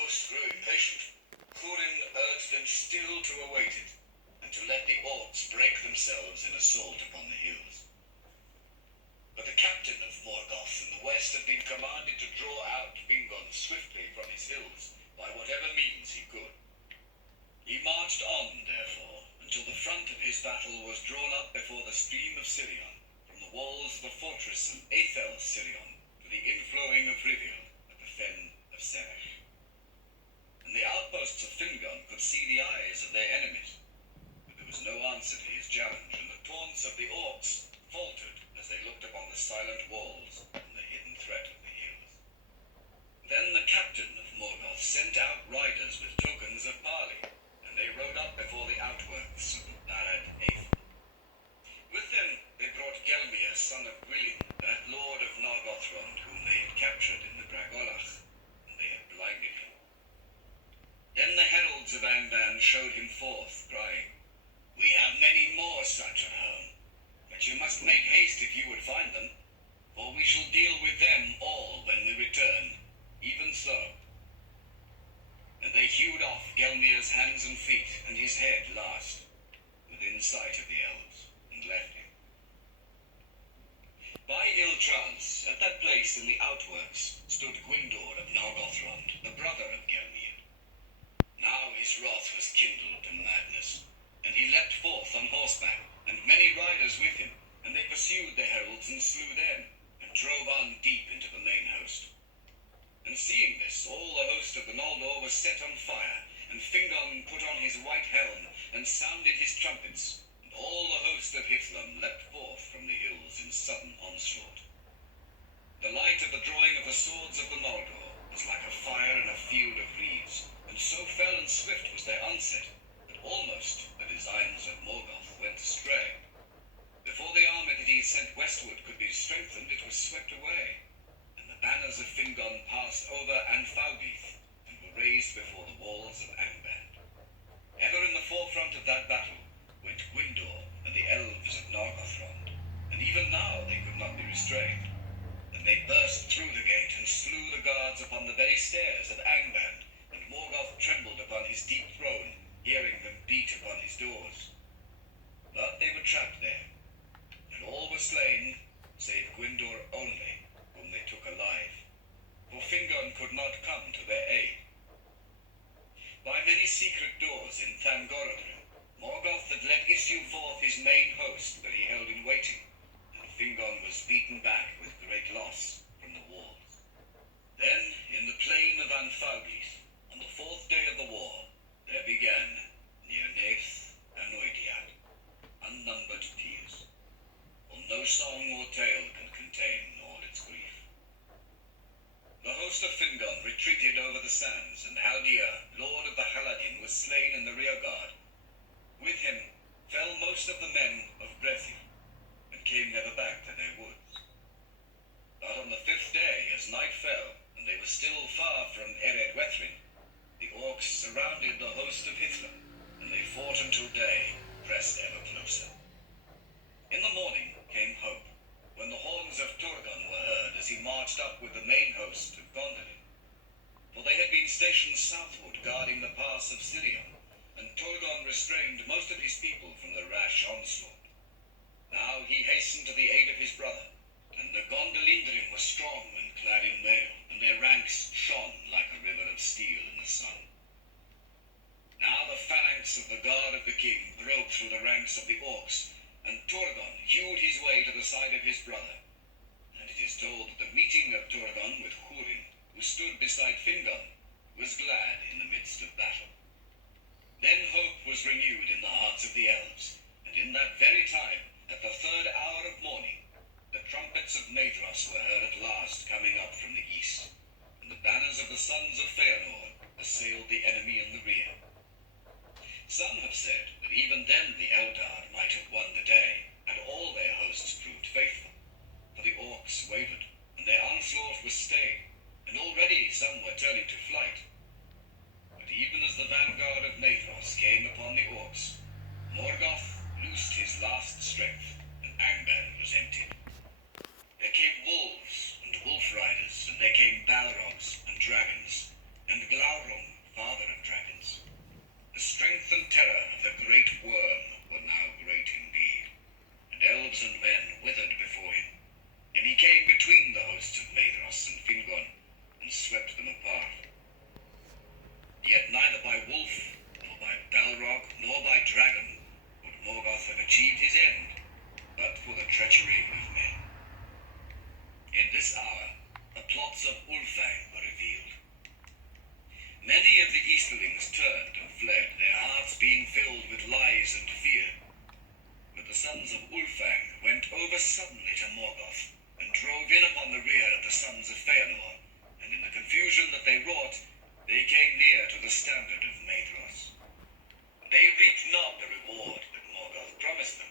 host grew impatient. Hurin urged them still to await it, and to let the orcs break themselves in assault upon the hills. But the captain of Morgoth in the west had been commanded to draw out Fingon swiftly from his hills, by whatever means he could. He marched on, therefore, until the front of his battle was drawn up before the stream of Sirion, from the walls of the fortress of Aethel Sirion to the inflowing of Riviel at the fen of Serech. And the outposts of Fingon could see the eyes of their enemies, but there was no answer to his challenge, and the taunts of the orcs faltered as they looked upon the silent walls and the hidden threat of the hills. Then the captain of Morgoth sent out riders with tokens of parley, and they rode up before the outworks of Barad Aethel. With them they brought Gelmir, son of Gwilym, that lord of Nargothrond, whom they had captured in the Dragolach, and they had blinded him. Then the heralds of Angband showed him forth, crying, "We have many more such at home, but you must make haste if you would find them, for we shall deal with them all when we return, even so." And they hewed off Gelmir's hands and feet, and his head last, within sight of the elves, and left him. By ill chance, at that place in the outworks, stood Gwyndor of Nargothrond, the brother of Gelmir. Now his wrath was kindled to madness, and he leapt forth on horseback, and many riders with him, and they pursued the heralds and slew them, and drove on deep into the main host. And seeing this, all the host of the Noldor was set on fire, and Fingon put on his white helm, and sounded his trumpets, and all the host of Hithlum leapt forth from the hills in sudden onslaught. The light of the drawing of the swords of the Noldor was like a fire in a field of reeds, and so fell and swift was their onset, that almost the designs of Morgoth went astray. Before the army that he had sent westward could be strengthened, it was swept away, and the banners of Fingon passed over Anfaugith, and were raised before the walls of Angband. Ever in the forefront of that battle went Gwyndor and the elves of Nargothrond, and even now they could not be restrained. And they burst through the gate, and slew the guards upon the very stairs of Angband, and Morgoth trembled upon his deep throne, hearing them beat upon his doors. But they were trapped there, and all were slain, save Gwyndor only, whom they took alive, for Fingon could not come to their aid. By many secret doors in Thangorodrim, Morgoth had let issue forth his main host that he held in waiting, and Fingon was beaten back with great loss from the walls. Then, in the plain of Anfaugith, on the 4th day of the war, there began, near Nath and Oidiad, unnumbered tears, for no song or tale can contain all its grief. The host of Fingon retreated over the sands, and Haldir, lord of the Haladin, was slain in the rear guard. With him fell most of the men of Brethil, and came never back to their woods. But on the 5th day, as night fell, and they were still far from Ered Wethrin, the orcs surrounded the host of Hithlum, and they fought until day, pressed ever closer. In the morning came hope, when the horns of Turgon were heard as he marched up with the main host of Gondolin. For they had been stationed southward guarding the pass of Sirion, and Turgon restrained most of his people from the rash onslaught. Now he hastened to the aid of his brother, and the Gondolindrim were strong and clad in mail, and their ranks shone like a river of steel in the sun. Now the phalanx of the guard of the king broke through the ranks of the orcs, and Turgon hewed his way to the side of his brother. And it is told that the meeting of Turgon with Hurin, who stood beside Fingon, was glad in the midst of battle. Then hope was renewed in the hearts of the elves, and in that very time, at the 3rd hour of morning, the trumpets of Maedhros were heard at last coming up from the east, and the banners of the sons of Feanor assailed the enemy in the rear. Some have said that even then the Eldar might have won the day, had all their hosts proved faithful, for the orcs wavered, and their onslaught was stayed, and already some were turning to flight. But even as the vanguard of Maedhros came upon the orcs, Morgoth loosed his last strength, and Angband was emptied. There came wolves and wolf riders, and there came balrogs and dragons, and Glaurung standard of Maedhros. They reaped not the reward that Morgoth promised them,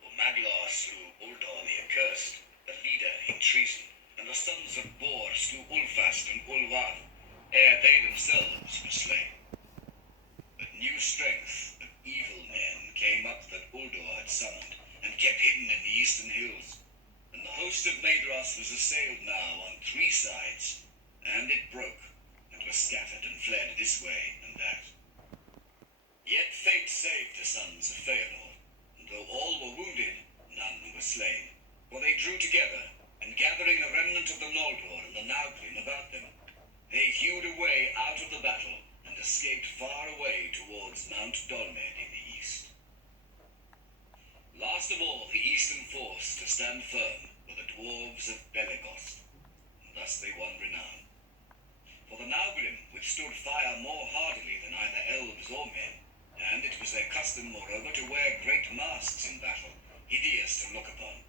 for Maglar slew Uldor the Accursed, the leader in treason, and the sons of Bor slew Ulfast and Ulwar, ere they themselves were slain. But new strength of evil men came up that Uldor had summoned, and kept hidden in the eastern hills, and the host of Maedhros was assailed now on 3 sides, and it broke, and was scattered and fled this way and that. Yet fate saved the sons of Feanor, and though all were wounded, none were slain, for they drew together, and gathering the remnant of the Noldor and the Naugrim about them, they hewed a way out of the battle, and escaped far away towards Mount Dolmed in the east. Last of all the eastern force to stand firm were the dwarves of Belegost, and thus they won renown. For the Naugrim withstood fire more hardily than either elves or men, and it was their custom, moreover, to wear great masks in battle, hideous to look upon,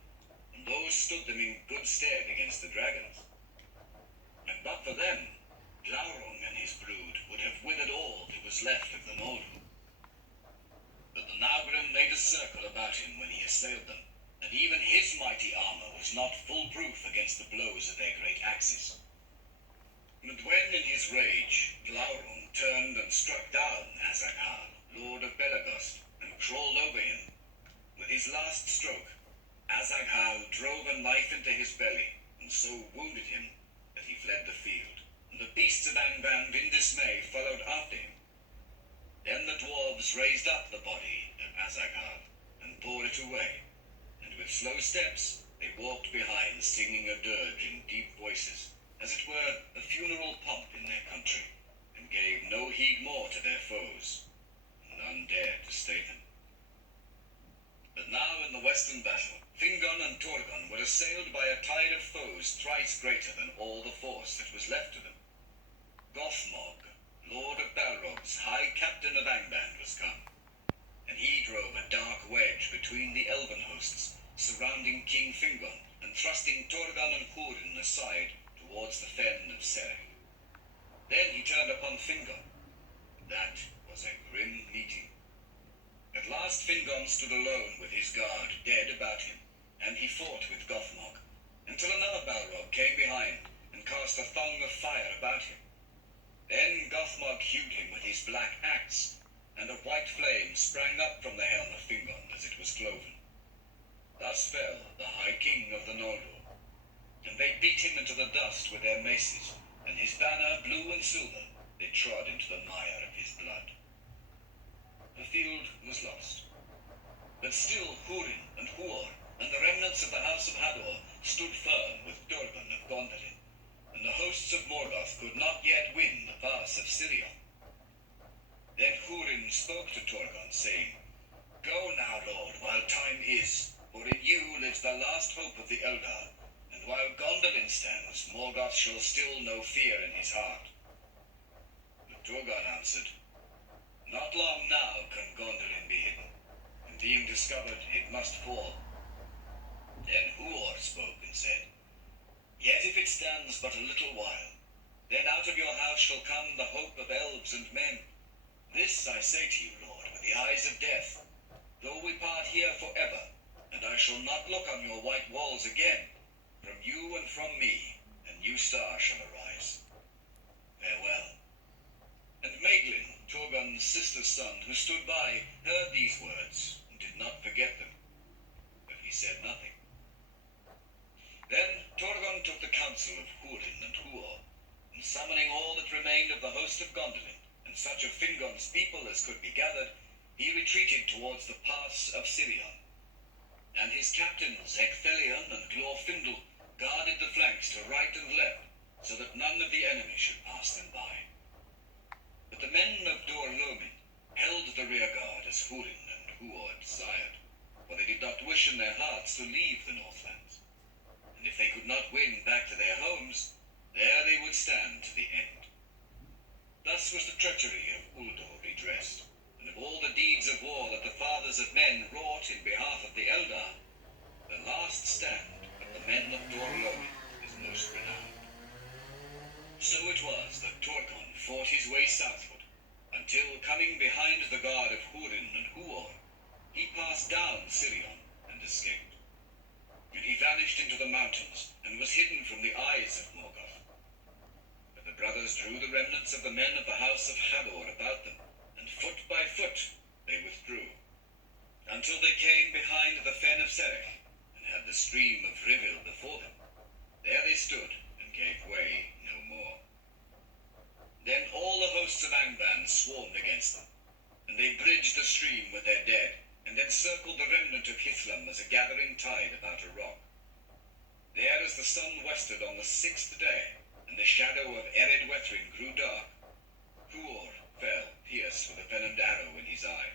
and those stood them in good stead against the dragons. And but for them, Glaurung and his brood would have withered all that was left of the Noldor. But the Naugrim made a circle about him when he assailed them, and even his mighty armor was not full-proof against the blows of their great axes. And when in his rage Glaurung turned and struck down Azaghal, lord of Belegost, and crawled over him, with his last stroke, Azaghal drove a knife into his belly, and so wounded him that he fled the field, and the beasts of Angband in dismay followed after him. Then the dwarves raised up the body of Azaghal, and bore it away, and with slow steps they walked behind, singing a dirge in deep voices, as it were a funeral pomp in their country, and gave no heed more to their foes. None dared to stay them. But now in the western battle, Fingon and Torgon were assailed by a tide of foes thrice greater than all the force that was left to them. Gothmog, lord of Balrog's, high captain of Angband, was come, and he drove a dark wedge between the elven hosts, surrounding King Fingon, and thrusting Torgon and Hurin aside towards the fen of Serech. Then he turned upon Fingon. That was a grim meeting. At last Fingon stood alone with his guard dead about him, and he fought with Gothmog, until another Balrog came behind, and cast a thong of fire about him. Then Gothmog hewed him with his black axe, and a white flame sprang up from the helm of Fingon as it was cloven. Thus fell the High King of the Noldor, and they beat him into the dust with their maces, and his banner, blue and silver, they trod into the mire of his blood. The field was lost, but still Hurin and Huor and the remnants of the house of Hador stood firm with Durban of Gondolin, and the hosts of Morgoth could not yet win the pass of Sirion. Then Hurin spoke to Torgon, saying, "Go now, Lord, while time is, for in you lives the last hope of the Eldar, and while Gondolin stands, Morgoth shall still know fear in his heart." But Torgon answered, "Not long now can Gondolin be hidden, and being discovered it must fall." Then Huor spoke and said, "Yet if it stands but a little while, then out of your house shall come the hope of elves and men. This I say to you, Lord, with the eyes of death, though we part here forever, and I shall not look on your white walls again, from you and from me a new star shall arise. Farewell." And Maeglin, Torgon's sister's son, who stood by, heard these words, and did not forget them. But he said nothing. Then Torgon took the counsel of Hurin and Huor, and summoning all that remained of the host of Gondolin, and such of Fingon's people as could be gathered, he retreated towards the pass of Sirion. And his captains, Ecthelion and Glorfindel, guarded the flanks to right and left, so that none of the enemy should pass them by. But the men of Dor-Lomin held the rear guard as Hurin and Huor desired, for they did not wish in their hearts to leave the Northlands. And if they could not win back to their homes, there they would stand to the end. Thus was the treachery of Uldor redressed, and of all the deeds of war that the fathers of men wrought in behalf of the Eldar, the last stand of the men of Dor-Lomin is most renowned. So it was that Torgon fought his way southward, until coming behind the guard of Hurin and Huor, he passed down Sirion and escaped. And he vanished into the mountains and was hidden from the eyes of Morgoth. But the brothers drew the remnants of the men of the house of Hador about them, and foot by foot they withdrew, until they came behind the fen of Serech, and had the stream of Rivil before them. There they stood, and gave way no more. Then all the hosts of Angband swarmed against them, and they bridged the stream with their dead, and encircled the remnant of Hithlam as a gathering tide about a rock. There as the sun westered on the 6th day, and the shadow of Ered Wethrin grew dark, Huor fell, pierced with a venomed arrow in his eye,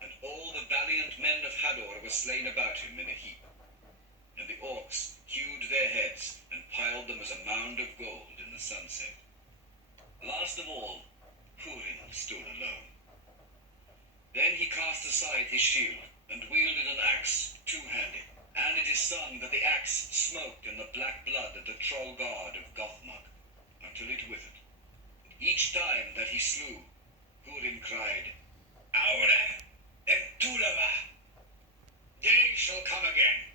and all the valiant men of Hador were slain about him in a heap. And the orcs hewed their heads and piled them as a mound of gold in the sunset. Last of all, Hurin stood alone. Then he cast aside his shield and wielded an axe two-handed, and it is sung that the axe smoked in the black blood of the troll god of Gothmog until it withered. And each time that he slew, Hurin cried, "Aure and Tulava! Day shall come again."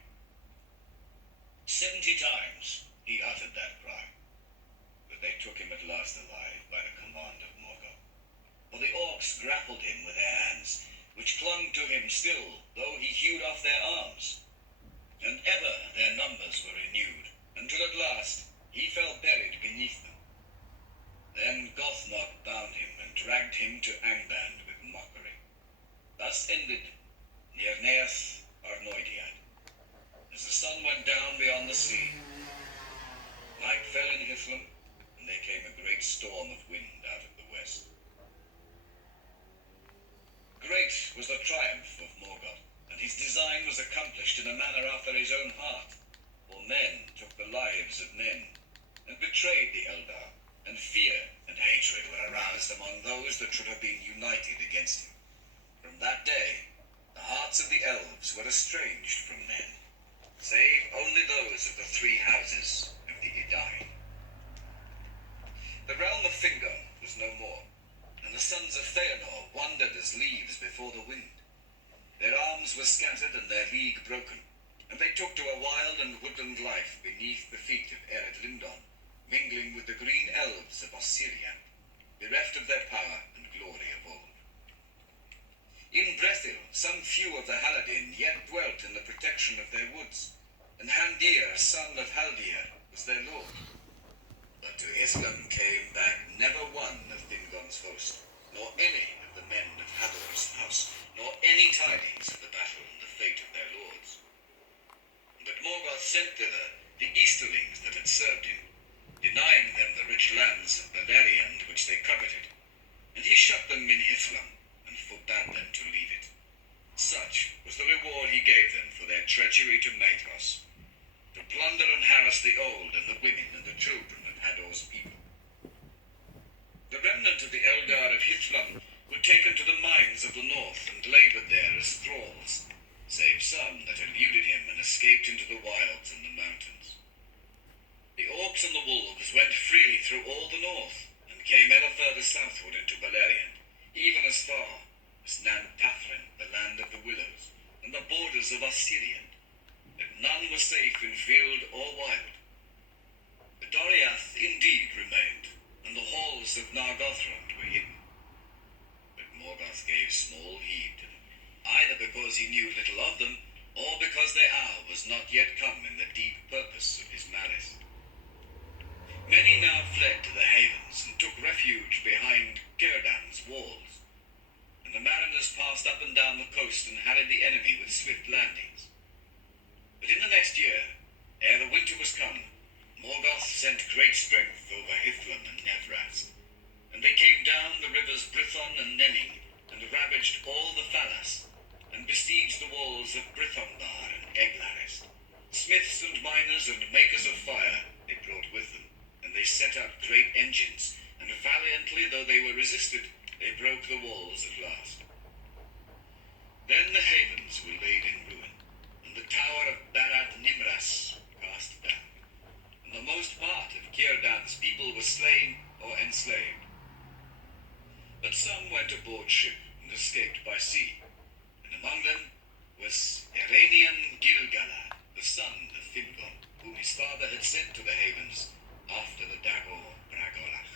70 times he uttered that cry, but they took him at last alive by the command of Morgoth. For the orcs grappled him with their hands, which clung to him still, though he hewed off their arms. And ever their numbers were renewed, until at last he fell buried beneath them. Then Gothmog bound him and dragged him to Angband with mockery. Thus ended Nirnaeth Arnoediad, as the sun went down beyond the sea. Night fell in Hithlam, and there came a great storm of wind out of the west. Great was the triumph of Morgoth, and his design was accomplished in a manner after his own heart. For men took the lives of men, and betrayed the Eldar, and fear and hatred were aroused among those that should have been united against him. From that day, the hearts of the elves were estranged from men, save only those of the 3 houses of the Edain. The realm of Fingon was no more, and the sons of Feanor wandered as leaves before the wind. Their arms were scattered and their league broken, and they took to a wild and woodland life beneath the feet of Ered Lindon, mingling with the green elves of Osirian, bereft of their power and glory of old. In Brethil, some few of the Haladin yet dwelt in the protection of their woods, and Handir, son of Haldir, was their lord. But to Islam came back never one of Fingon's host, nor any of the men of Hador's house, nor any tidings of the battle and the fate of their lords. But Morgoth sent thither the Easterlings that had served him, denying them the rich lands of Beleriand which they coveted, and he shut them in Hithlam, and forbade them to leave it. Such was the reward he gave them for their treachery to Maedhros, to plunder and harass the old and the women and the children of Hador's people. The remnant of the Eldar of Hithlam were taken to the mines of the north and laboured there as thralls, save some that eluded him and escaped into the wilds and the mountains. The orcs and the wolves went freely through all the north, and came ever further southward into Beleriand, even as far as Nan-Tathrin, the land of the willows, and the borders of Osirian, that none was safe in field or wild. The Doriath indeed remained, and the halls of Nargothrond were hidden. But Morgoth gave small heed to them, either because he knew little of them, or because their hour was not yet come in the deep purpose of his malice. Many now fled to the havens and took refuge behind Círdan's walls, and the mariners passed up and down the coast and harried the enemy with swift landings. But in the next year, ere the winter was come, Morgoth sent great strength over Hithlam and Nevrast, and they came down the rivers Brithon and Nenning, and ravaged all the Falas, and besieged the walls of Brithonbar and Eglaris. Smiths and miners and makers of fire they brought with them, and they set out great engines, and valiantly though they were resisted, they broke the walls at last. Then the havens were laid in ruin, and the tower of Barad Nimras cast down, and the most part of Círdan's people were slain or enslaved. But some went went aboard ship and escaped by sea, and among them was Iranian Gilgalad, the son of Fingon, whom his father had sent to the havens after the Dagor Bragolach.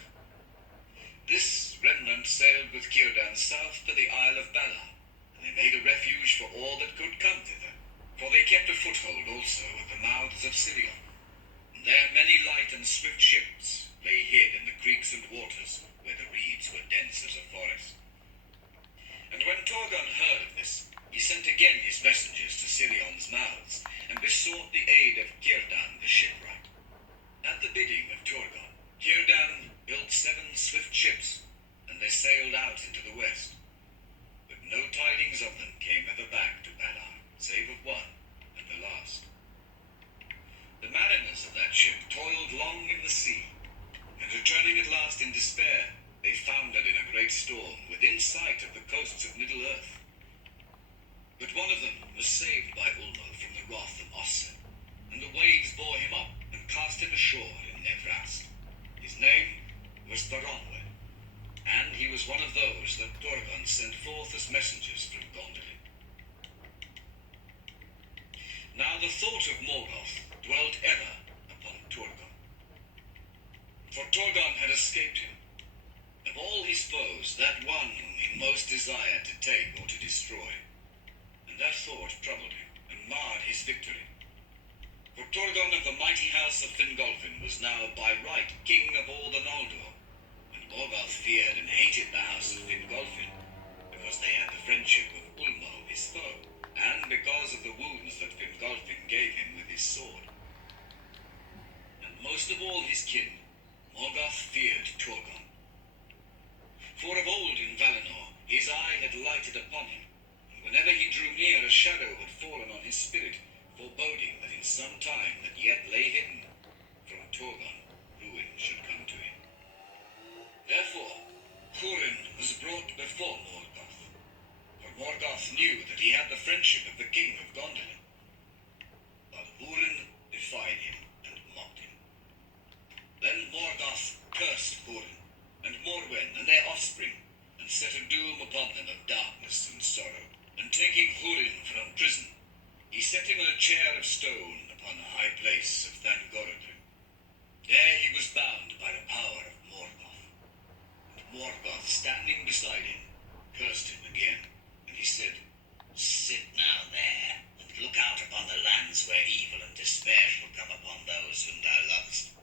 This remnant sailed with Círdan south to the Isle of Bala, and they made a refuge for all that could come thither, for they kept a foothold also at the mouths of Sirion. And there many light and swift ships lay hid in the creeks and waters, where the reeds were dense as a forest. And when Torgon heard of this, he sent again his messengers to Sirion's mouths, and besought the aid of Círdan the shipwright. At the bidding of Torgon, Círdan built 7 swift ships, and they sailed out into the west. But no tidings of them came ever back to Valar, save of one, at the last. The mariners of that ship toiled long in the sea, and returning at last in despair, they foundered in a great storm within sight of the coasts of Middle-earth. But one of them was saved by Ulmo from the wrath of Ossen, and the waves bore him up and cast him ashore in Nevrast. His name was Thoronwe, and he was one of those that Torgon sent forth as messengers from Gondolin. Now the thought of Morgoth dwelt ever upon Torgon, for Torgon had escaped him. Of all his foes, that one whom he most desired to take or to destroy, and that thought troubled him and marred his victory. For Torgon of the mighty house of Fingolfin was now by right king of all the Noldor, and Morgoth feared and hated the house of Fingolfin, because they had the friendship of Ulmo his foe, and because of the wounds that Fingolfin gave him with his sword. And most of all his kin, Morgoth feared Torgon. For of old in Valinor his eye had lighted upon him, and whenever he drew near a shadow had fallen on his spirit, foreboding that in some time that yet lay hidden from Torgon ruin should come to him. Therefore Hurin was brought before Morgoth, for Morgoth knew that he had the friendship of the king of Gondolin. But Hurin defied him and mocked him. Then Morgoth cursed Hurin and Morwen and their offspring, and set a doom upon them of darkness and sorrow. And taking Hurin from prison, he set him in a chair of stone upon the high place of Thangorodrim. There he was bound by the power of Morgoth. And Morgoth, standing beside him, cursed him again, and he said, "Sit now there, and look out upon the lands where evil and despair shall come upon those whom thou lovest.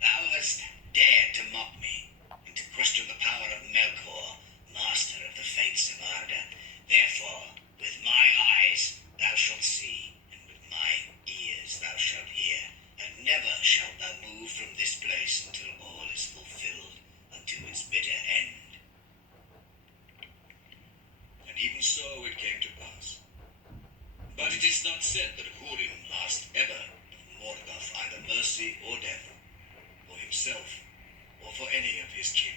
Thou hast dared to mock me, and to question the power of Melkor, master of the fates of Arda. Therefore, with my eyes thou shalt see, and with my ears thou shalt hear, and never shalt thou move from this place until all is fulfilled unto its bitter end." And even so it came to pass. But it is not said that Hurin asked ever of Morgoth either mercy or death, for himself or for any of his kin.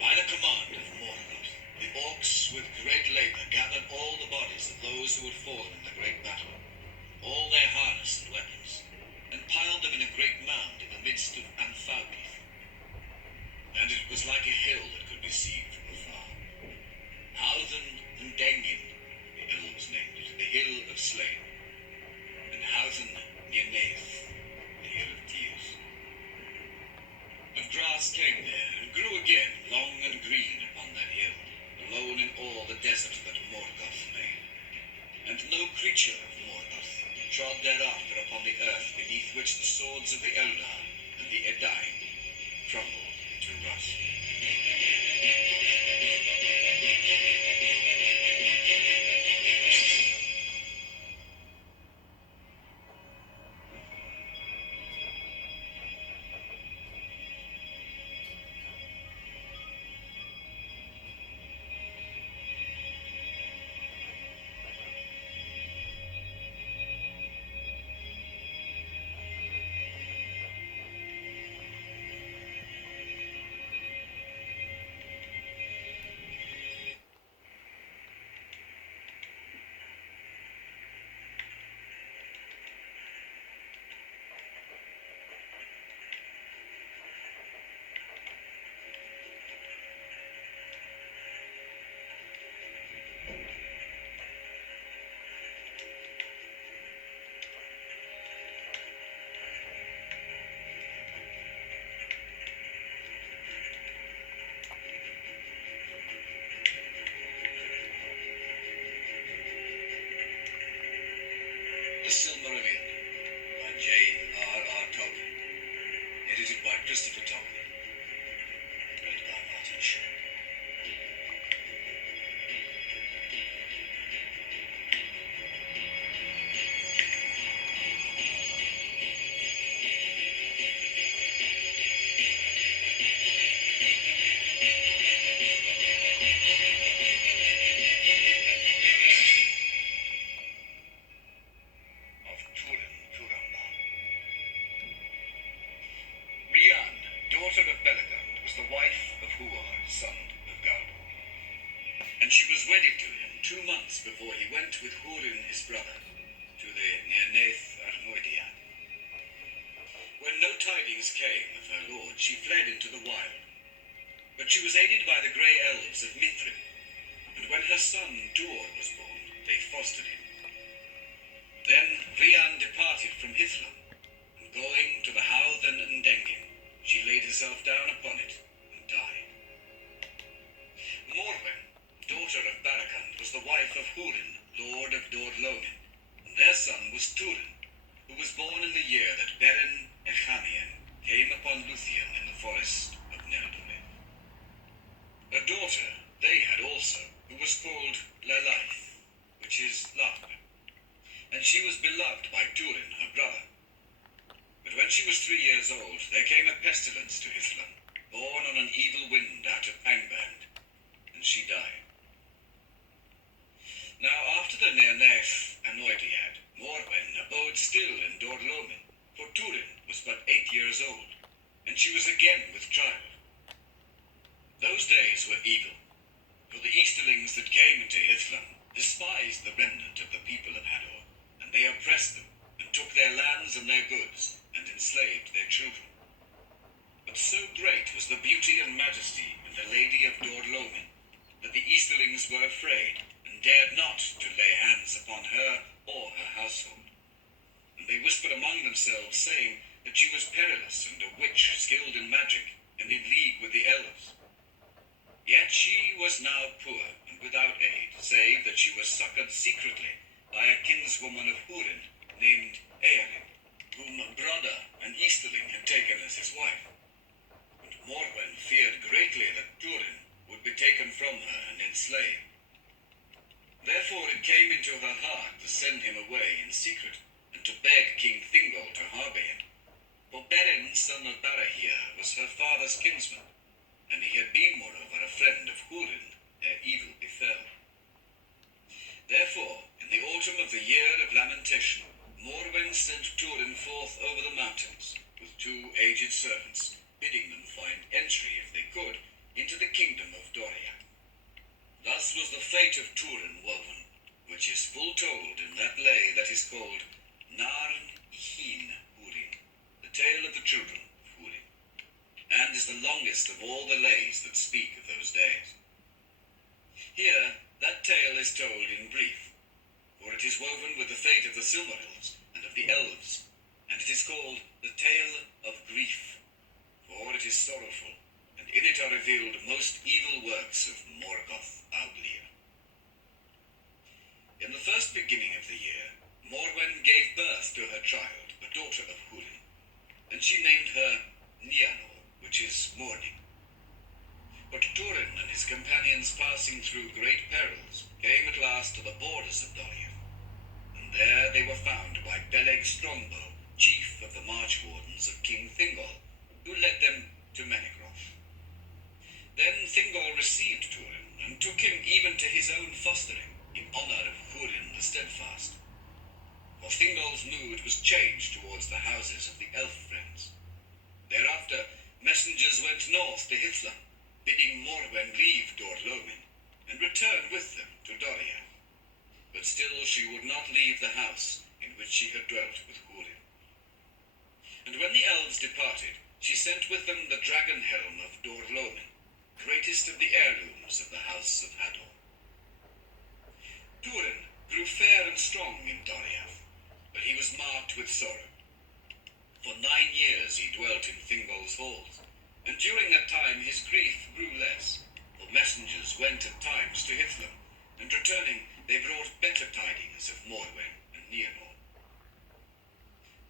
By the command of Morgoth, the orcs with great labor gathered all the bodies of those who had fallen in the great battle, all their harness and weapons, and piled them in a great mound in the midst of Anfalgith. And it was like a hill that could be seen from afar. Howthen and Dengin, the elves named it, the Hill of Slain, and Howthen Yenaith, the Hill of Tears. But grass came there, and grew again, long and green upon that hill, alone in all the desert that Morgoth made. And no creature of Morgoth trod thereafter upon the earth beneath which the swords of the Eldar and the Edain crumbled into rust. Christopher Tolkien. Read by Martin Shaw. And she was wedded to him 2 months before he went with Hurin his brother to the Nearnaeth Armoidiad. When no tidings came of her lord, she fled into the wild. But she was aided by the grey elves of Mithrin, and when her son Dor was born, they fostered him. Then Rhiann departed from Hithlum, and going to the Howthen and Dengin, she laid herself down upon it and died. Morwen, daughter of Barakand, was the wife of Hurin, lord of Dor-Lomin, and their son was Turin, who was born in the year that Beren Echanian came upon Luthien in the forest of Neldore. A daughter they had also, who was called Lelaith, which is laughter, and she was beloved by Turin, her brother. But when she was 3 years old, there came a pestilence to Hithlum, born on an evil wind out of Angband, and she died. Now after the Nearnaeth Armoidiad, Morwen abode still in Dor-Lomin, for Turin was but 8 years old, and she was again with child. Those days were evil, for the Easterlings that came into Hithlum despised the remnant of the people of Hador, and they oppressed them, and took their lands and their goods, and enslaved their children. But so great was the beauty and majesty of the Lady of Dor-Lomin, that the Easterlings were afraid, and dared not to lay hands upon her or her household. And they whispered among themselves, saying that she was perilous, and a witch skilled in magic, and in league with the elves. Yet she was now poor, and without aid, save that she was succoured secretly by a kinswoman of Hurin, named Eowyn, whom Brodda, an Easterling, had taken as his wife. And Morwen feared greatly that Turin would be taken from her and enslaved. Therefore it came into her heart to send him away in secret, and to beg King Thingol to harbour him. For Beren, son of Barahir, was her father's kinsman, and he had been moreover a friend of Hurin, ere evil befell. Therefore, in the autumn of the year of lamentation, Morwen sent Turin forth over the mountains, with 2 aged servants, bidding them find entry, if they could, into the kingdom of Doria. Thus was the fate of Turin woven, which is full told in that lay that is called Narn Ihin Hurin, the tale of the children of Hurin, and is the longest of all the lays that speak of those days. Here that tale is told in brief, for it is woven with the fate of the Silmarils and of the elves, and it is called the Tale of Grief, for it is sorrowful, and in it are revealed most evil works of Morgoth Auglir. In the first beginning of the year, Morwen gave birth to her child, a daughter of Hurin, and she named her Nianor, which is mourning. But Turin and his companions, passing through great perils, came at last to the borders of Doriath, and there they were found by Beleg Strongbow, chief of the march wardens of King Thingol, who led them to Menegroth. Then Thingol received Turin, and took him even to his own fostering, in honour of Hurin the Steadfast. For Thingol's mood was changed towards the houses of the elf friends. Thereafter messengers went north to Hithlum, bidding Morwen leave Dor-Lomin, and return with them to Doriath. But still she would not leave the house in which she had dwelt with Hurin. And when the elves departed, she sent with them the dragon helm of Dor-Lomin, greatest of the heirlooms of the house of Hador. Turin grew fair and strong in Doriath, but he was marked with sorrow. For 9 years he dwelt in Thingol's halls, and during that time his grief grew less, for messengers went at times to Hithlum, and returning they brought better tidings of Morwen and Nianor.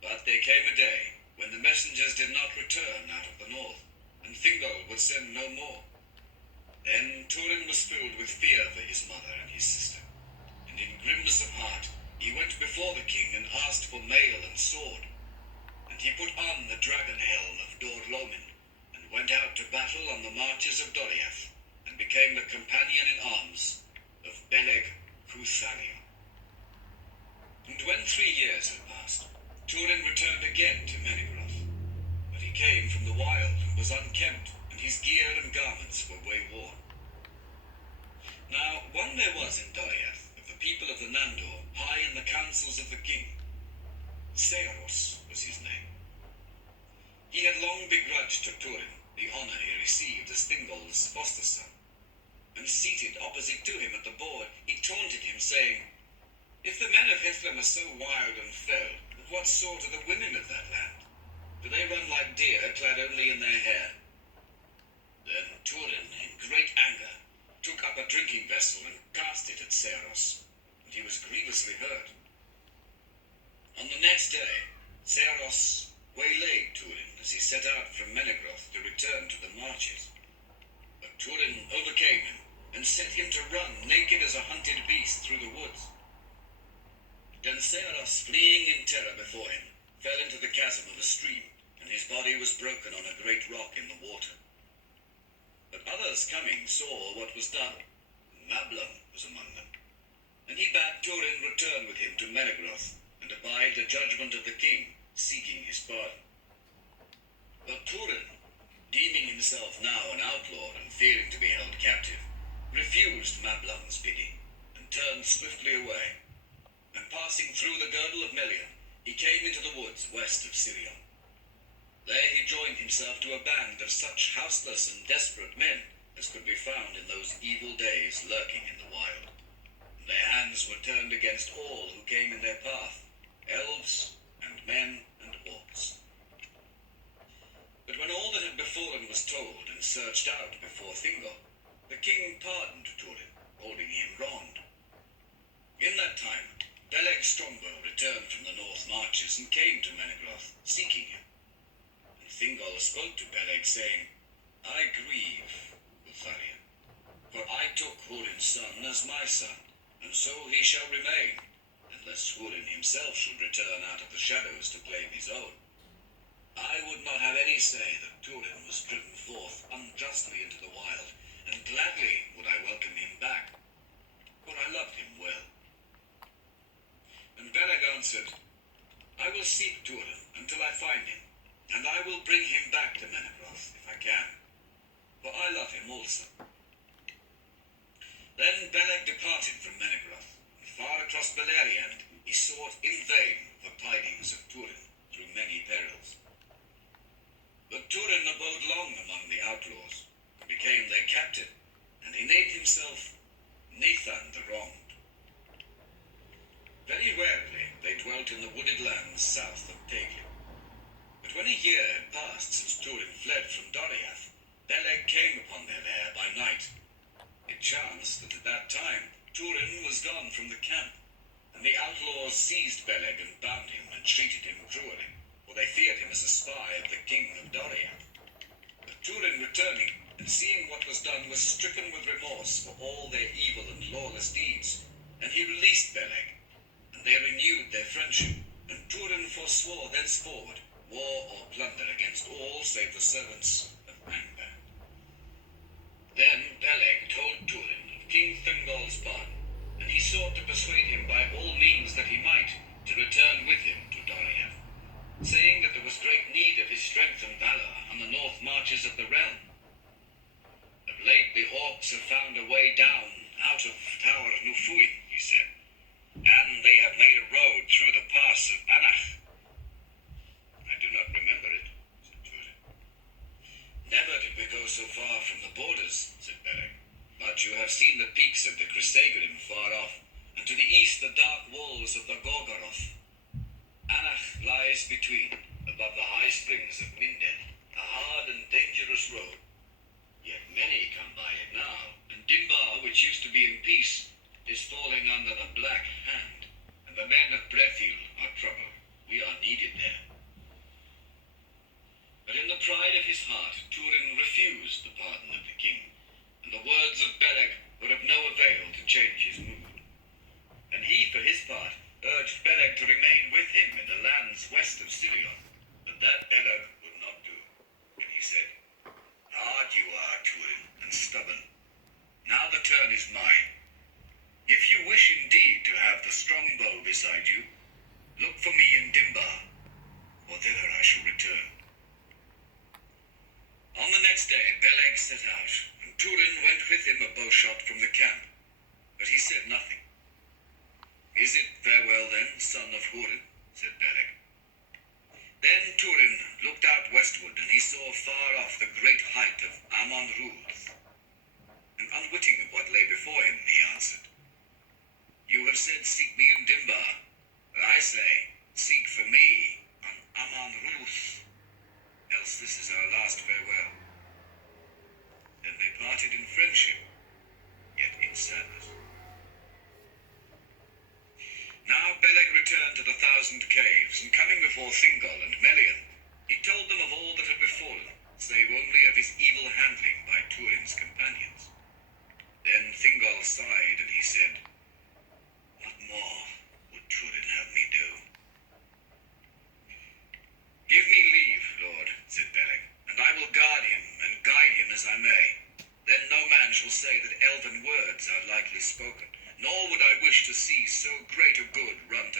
But there came a day when the messengers did not return out of the north, and Thingol would send no more. Then Turin was filled with fear for his mother and his sister, and in grimness of heart he went before the king and asked for mail and sword. And he put on the dragon helm of Dor-Lomin, and went out to battle on the marches of Doriath, and became the companion in arms of Beleg Cuthalion. And when 3 years had passed, Turin returned again to Menegroth. But he came from the wild and was unkempt, and his gear and garments were way-worn. Now one there was in Doriath, of the people of the Nandor, high in the councils of the king. Stearos was his name. He had long begrudged to Turin the honour he received as Thingol's foster son, and seated opposite to him at the board, he taunted him, saying, "If the men of Hithlum are so wild and fell, what sort are the women of that land? Do they run like deer, clad only in their hair?" Then Turin, in great anger, took up a drinking vessel and cast it at Stearos, and he was grievously hurt. On the next day, Stearos waylaid Turin as he set out from Menegroth to return to the marches. But Turin overcame him and set him to run naked as a hunted beast through the woods. Then Stearos, fleeing in terror before him, fell into the chasm of a stream, and his body was broken on a great rock in the water. But others coming saw what was done. Mablung was among them, and he bade Turin return with him to Menegroth, and abide the judgment of the king, seeking his pardon. But Turin, deeming himself now an outlaw and fearing to be held captive, refused Mablung's bidding, and turned swiftly away. And passing through the girdle of Melian, he came into the woods west of Sirion. There he joined himself to a band of such houseless and desperate men as could be found in those evil days lurking in the wild. And their hands were turned against all who came in their path, elves and men and orcs. But when all that had befallen was told and searched out before Thingol, the king pardoned Turin, holding him wronged. In that time, Beleg Strongbow returned from the north marches and came to Menegroth, seeking him. And Thingol spoke to Beleg, saying, "I grieve, Cuthalion, for I took Hurin's son as my son, and so he shall remain, unless Hurin himself should return out of the shadows to claim his own. I would not have any say that Turin was driven forth unjustly into the wild, and gladly would I welcome him back, for I loved him well." And Beleg answered, "I will seek Turin until I find him, and I will bring him back to Menegroth if I can, for I love him also." Then Beleg departed from Menegroth, and far across Beleriand he sought in vain for tidings of Turin through many perils. But Turin abode long among the outlaws, and became their captain, and he named himself Nathan the Wronged. Very warily they dwelt in the wooded lands south of Tegel. But when a year had passed since Turin fled from Doriath, Beleg came upon their lair by night. It chanced that at that time Turin was gone from the camp, and the outlaws seized Beleg and bound him and treated him cruelly, for they feared him as a spy of the king of Doriath. But Turin returning, and seeing what was done, was stricken with remorse for all their evil and lawless deeds, and he released Beleg, and they renewed their friendship, and Turin forswore thenceforward war or plunder against all save the servants of Angband. Then Beleg told Turin of King Thingol's pardon, and he sought to persuade him by all means that he might to return with him to Doriath, saying that there was great need of his strength and valor on the north marches of the realm. Of late the orcs have found a way down out of Tower Nufuin, he said, and they have made a road through the pass of Anach. I do not remember it, said Turin. Never did we go so far from the borders, said Beleg, but you have seen the peaks of the Cristegrim far off, and to the east the dark walls of the Gorgoroth. Anach lies between, above the high springs of Mindel, a hard and dangerous road. Yet many come by it now, and Dimbar, which used to be in peace, is falling under the Black Hand, and the men of Brethil are troubled. We are needed there. pardon of the king, and the words of Beleg were of no avail to change his mood. And he, for his part, urged Beleg to remain with him in the lands west of Sirion, but that Beleg would not do. And he said, "Hard you are, Hurin, and stubborn. Now the turn is mine. If you wish indeed to have the strong bow beside you, look for me in Dimbar, for thither I shall return." On the next day, Beleg set out, and Hurin went with him a bowshot from the camp, but he said nothing. "Is it farewell then, son of Hurin?" said Beleg. Then Hurin looked out westward, and he saw far off the great height of Amon Ruth. And unwitting of what lay before him, he answered, "You have said, seek me in Dimbar, but I say, seek for me on Amon Ruth, else this is our last farewell." Then they parted in friendship, yet in sadness. Now Beleg returned to the 1,000 caves, and coming before Thingol and Melian, he told them of all that had befallen, save only of his evil handling by Hurin's companions. Then Thingol sighed, and he said, "What more would Hurin have me do?" "Give me leave, Lord," said Beleg, "and I will guard him and guide him as I may. Then no man shall say that elven words are lightly spoken, nor would I wish to see so great a good run to